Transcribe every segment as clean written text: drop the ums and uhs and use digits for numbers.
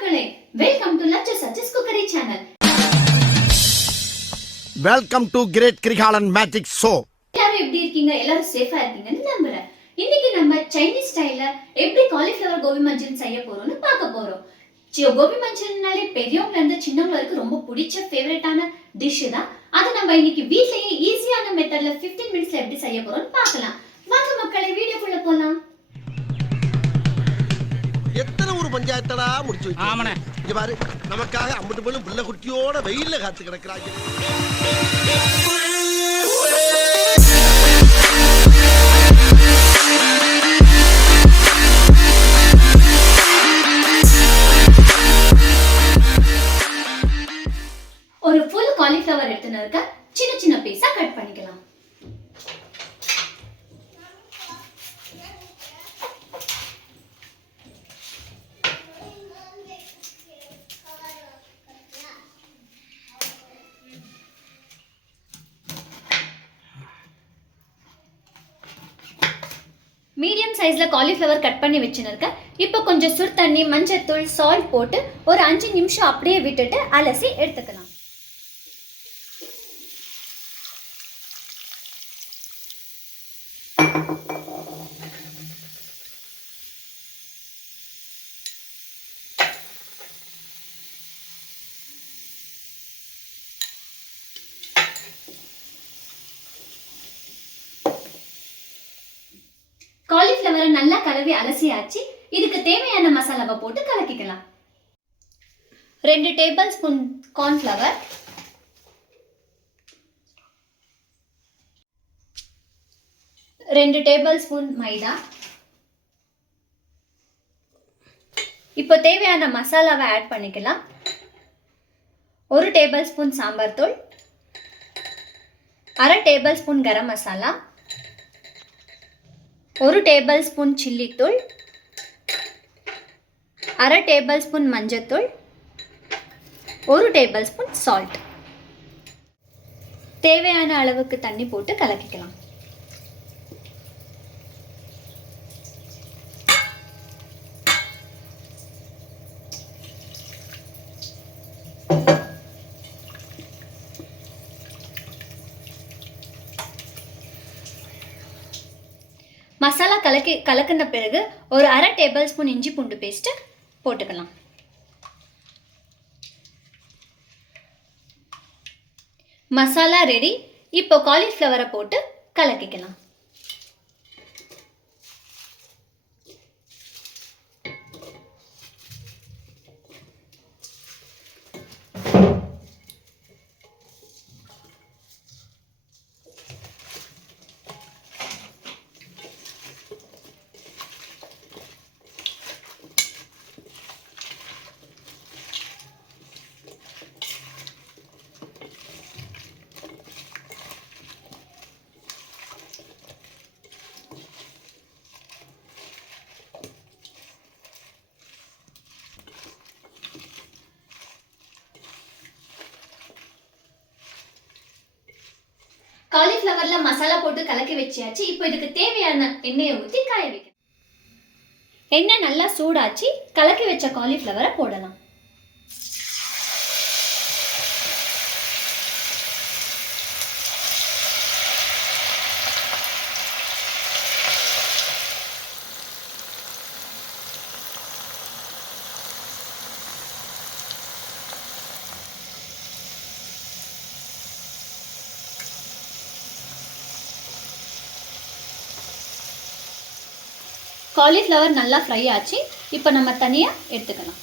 மக்களே, welcome to லட்ச சச்சஸ் cookery channel. Welcome to great Kirikalan magic show. எல்லாரும் எப்படி இருக்கீங்க? எல்லாரும் சேஃபா இருக்கீங்கன்னு நம்புறேன். இன்னைக்கு நம்ம சைனீஸ் ஸ்டைல்ல எப்படி காலிஃப்ளவர் கோபி மஞ்சூரியன் செய்ய போறோம்னு பார்க்க போறோம். கோபி மஞ்சூரியன்னாலே பெரியவங்கல இருந்து சின்னவங்க வரைக்கும் ரொம்ப பிடிச்ச ஃபேவரட்டான டிஷ் தான். அது நம்ம இன்னைக்கு வீட்லயே ஈஸியான மெத்தட்ல 15 மினிட்ஸ்ல எப்படி செய்ய போறோம்னு பார்க்கலாம். வாங்க மக்களே, வீடியோக்குள்ள போலாம். எத்தனை ஒரு பஞ்சாயத்தடா முடிச்சு வச்சு. ஆமாண்ணே, இங்க பாரு, நமக்காக அம்பட்டு போலும் புள்ள குட்டியோட வெயில்ல காத்து கிடக்குறாங்க. ஒரு ஃபுல் காலிஃப்ளவர் எடுத்துன்னு இருக்க சின்ன சின்ன பீஸா கட் பண்ணிக்கலாம். மீடியம் சைஸ்ல காலிஃப்ளவர் கட் பண்ணி வச்சுருக்கேன். இப்போ கொஞ்சம் சுடு தண்ணி, மஞ்சத்தூள், சால்ட் போட்டு ஒரு 5 நிமிஷம் அப்படியே விட்டுட்டு அலசி எடுத்துக்கலாம். காலிஃப்ளவரை நல்லா கலவி அலசியாச்சு. இதுக்கு தேவையான மசாலாவை போட்டு கலக்கிக்கலாம். 2 tablespoon cornflour, 2 tablespoon மைதா. இப்போ தேவையான மசாலாவை ஆட் பண்ணிக்கலாம். 1 டேபிள் ஸ்பூன் சாம்பார் தூள், 1/2 table spoon garam masala, 1 table spoon chilli தூள், 1/2 டேபிள் ஸ்பூன் மஞ்சத்தூள், 1 டேபிள் ஸ்பூன் சால்ட். தேவையான அளவுக்கு தண்ணி போட்டு கலக்கிக்கலாம். மசாலா கலக்கின பிறகு ஒரு 1/2 டேபிள் ஸ்பூன் இஞ்சி பூண்டு பேஸ்ட் போட்டுக்கலாம். மசாலா ரெடி. இப்போ காலிஃப்ளவரை போட்டு கலக்கிக்கலாம். காலிஃப்ளவர்ல மசாலா போட்டு கலக்கி வச்சியாச்சு. இப்போ இதுக்கு தேவையான எண்ணெயை ஊற்றி காய வைக்கணும். எண்ணெய் நல்லா சூடாச்சு. கலக்கி வச்ச காலிஃப்ளவரை போடலாம். காலிஃப்ளவர் நல்லா ஃப்ரை ஆச்சு. இப்போ நம்ம தனியாக எடுத்துக்கலாம்.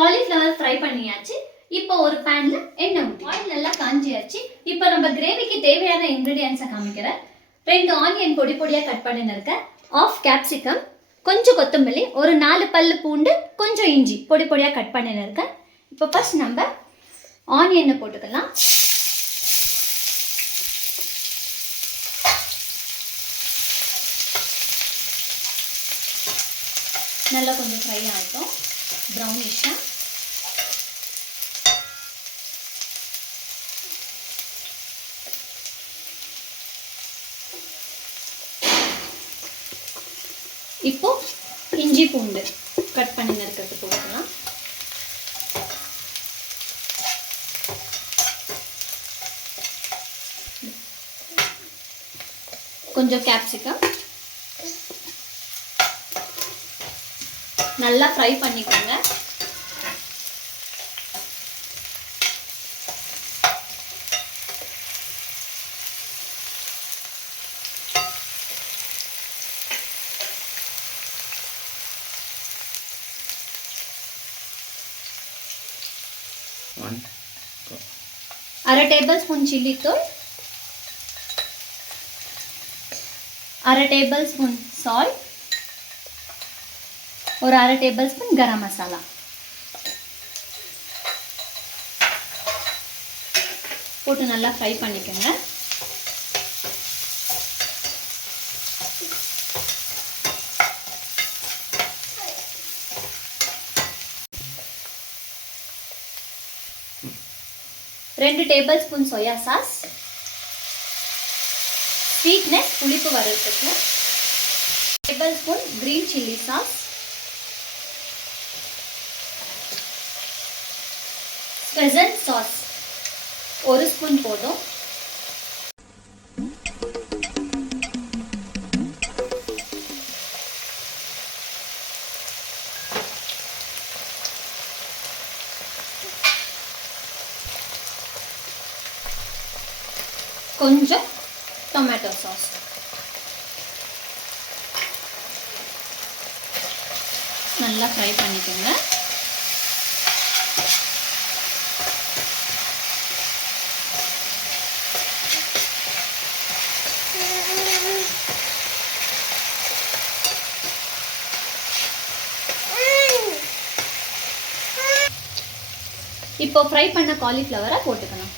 காலிஃப்ளவர் ஃப்ரை பண்ணியாச்சு. இப்போ ஒரு பேன்ல எண்ணெய் ஊற்றி ஆயில் நல்லா காஞ்சியாச்சு. இப்போ நம்ம கிரேவிக்கு தேவையான இன்கிரீடியன்ஸை காமிக்கிறேன். 2 ஆனியன் பொடி பொடியாக கட் பண்ணிருக்கேன், 1/2 கேப்சிகம், கொஞ்சம் கொத்தமல்லி, ஒரு 4 பல்லு பூண்டு, கொஞ்சம் இஞ்சி பொடி பொடியாக கட் பண்ணிருக்கேன். இப்போ ஃபர்ஸ்ட் நம்ம ஆனியனை போட்டுக்கலாம். நல்லா கொஞ்சம் ஃப்ரை ஆகட்டும், ப்ரௌனிஷாக. இப்போ இஞ்சி பூண்டு கட் பண்ணி நறுக்கிறது போட்டுக்கலாம். கொஞ்சம் கேப்சிகம் நல்லா ஃப்ரை பண்ணிக்கோங்க. அரை டேபிள் ஸ்பூன் சில்லி தூள், அரை டேபிள் ஸ்பூன் சால்ட், ஒரு அரை டேபிள் ஸ்பூன் கரம் மசாலா போட்டு நல்லா ஃப்ரை பண்ணிக்கோங்க. ரெண்டு tablespoon soya sauce, sweetness புளிப்பு வர்றதுக்கு. Tablespoon green chilli sauce, ஸ்பெசன்ட் சாஸ் ஒரு ஸ்பூன் போதும். கொஞ்சம் டொமேட்டோ சாஸ். நல்லா ஃப்ரை பண்ணிக்கோங்க. இப்போ ஃப்ரை பண்ண காலிஃப்ளவரை போட்டுக்கலாம்.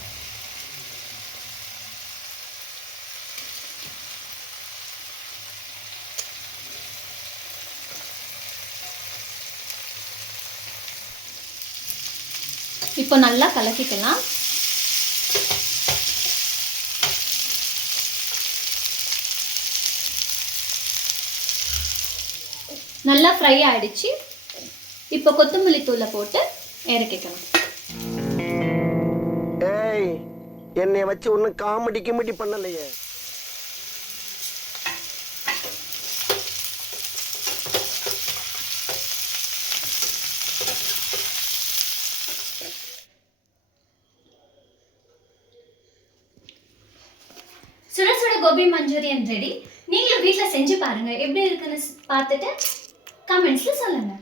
இப்போ நல்லா கலக்கிக்கலாம். நல்லா ஃப்ரை ஆயிடுச்சு. இப்போ கொத்தமல்லி தூளை போட்டு இறக்கிக்கலாம். ஏய், என்னைய வச்சு ஒன்னும் காமெடி கிமெடி பண்ணலையே. சுட சுட கோபி மஞ்சூரியன் ரெடி. நீங்களும் வீட்ல செஞ்சு பாருங்க, எப்படி இருக்குன்னு பார்த்துட்டு கமெண்ட்ஸ்ல சொல்லுங்க.